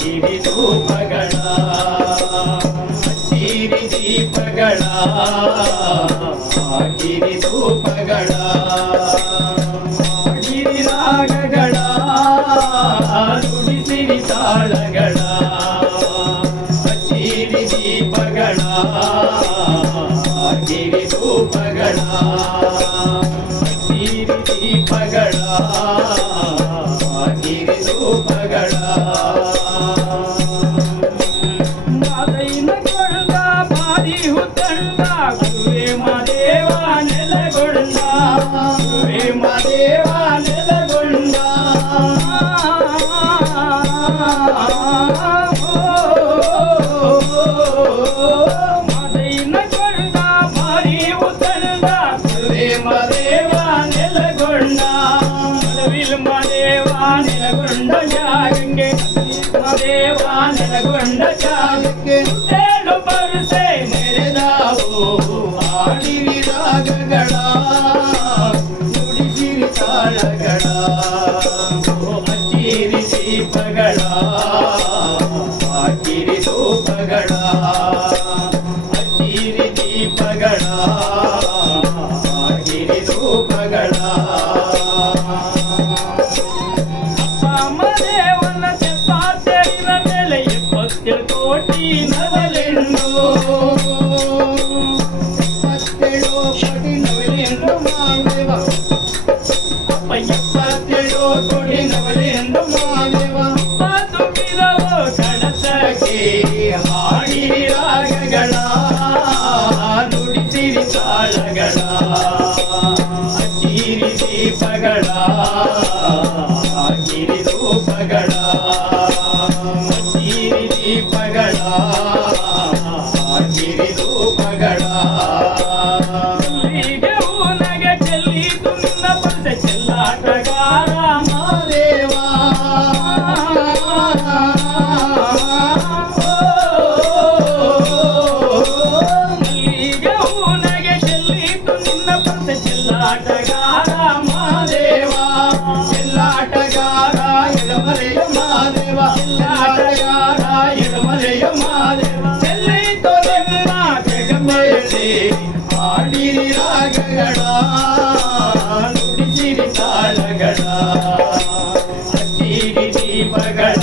ಗಿರಿಧೂಪಗಳ ಹಚ್ಚಿರಿ ದೀಪಗಳ ಗಿರಿಧೂಪಗಳ ಗಿರಿರಾಗಗಳ ನುಡಿಸಿರಿ ತಾಳಗಳ ಹಚ್ಚಿರಿ ದೀಪಗಳ ಗಿರಿಧೂಪಗಳ ಹಚ್ಚಿರಿ ದೀಪಗಳ ಮಾದೈನ ಕೊಂಡ ಭಾರಿ ಹುತ್ತಂಡ ಗುರುವೇ ಮಾದೇವ ನೆಲಗೊಂಡ ಗುರುವೇ ಮಾದೇವ ನೆಲಗೊಂಡ ಮಾದೈನ ಕೊಂಡ ಭಾರಿ ಹುತ್ತಂಡ ಗುರುವೇ ಮಾದೇವ ನೆಲಗೊಂಡ ಮಾದೇವ ನೆಲಗೊಂಡ ಜಾಗಂಗೆ ಮಾದೇವ ನೆಲಗೊಂಡ ಜಾಗಕ್ಕೆ ತೇಳು ಬರುಸೆ ನೆರೆದಾವು ಆಡಿರಿ ರಾಗಗಳ ನುಡಿಸಿರಿ ತಾಳಗಳ ಹಚ್ಚಿರಿ ದೀಪಗಳ ಹಾಕಿರಿ ಧೂಪಗಳ ಹಚ್ಚಿರಿ ದೀಪಗಳ ಹಾಕಿರಿ ಧೂಪಗಳ ಕೋಟಿ ನವಲೆಂದು 27 ಕೋಟಿ ನವಲೆಂದು ಮಾದೇವ 27 ಕೋಟಿ ನವಲೆಂದು ಮಾದೇವ ತುಂಬಿದವು ಕಡಸಕ್ಕೆ ಹಾಡಿರಿ ರಾಗಗಳ ನುಡಿಸಿರಿ ತಾಳಗಳ ಹಚ್ಚಿರಿ ದೀಪಗಳ ಹಾಕಿರಿ ಧೂಪಗಳ ದೀಪಗಳ ಗಿರಿಧೂಪಗಳ ನಗ ಚೆಲ್ಲಿತು ನಿನ್ನ ಪದ ಚೆಲ್ಲಾಟಗಾರ ಮಾದೇವ ನಗೆ ಚೆಲ್ಲಿತು ನಿನ್ನ ಪದ ಚೆಲ್ಲಾಟಗಾರ ಮಾದೇವ ಚೆಲ್ಲಾಟಗಾರ ಎಡಮರೆಯ ಮಾದೇವ ಚೆಲ್ಲಾಟಗಾರ ಎಡಮರೆಯ ಮಾದೇವ ಚೆಲ್ಲಿತು ನಿಮ್ಮ ಜಗಮೇಲೆ ಹಾಡಿರಿ ರಾಗಗಳ ನುಡಿಸಿರಿ ತಾಳಗಳ ಹಚ್ಚಿರಿ ದೀಪಗಳ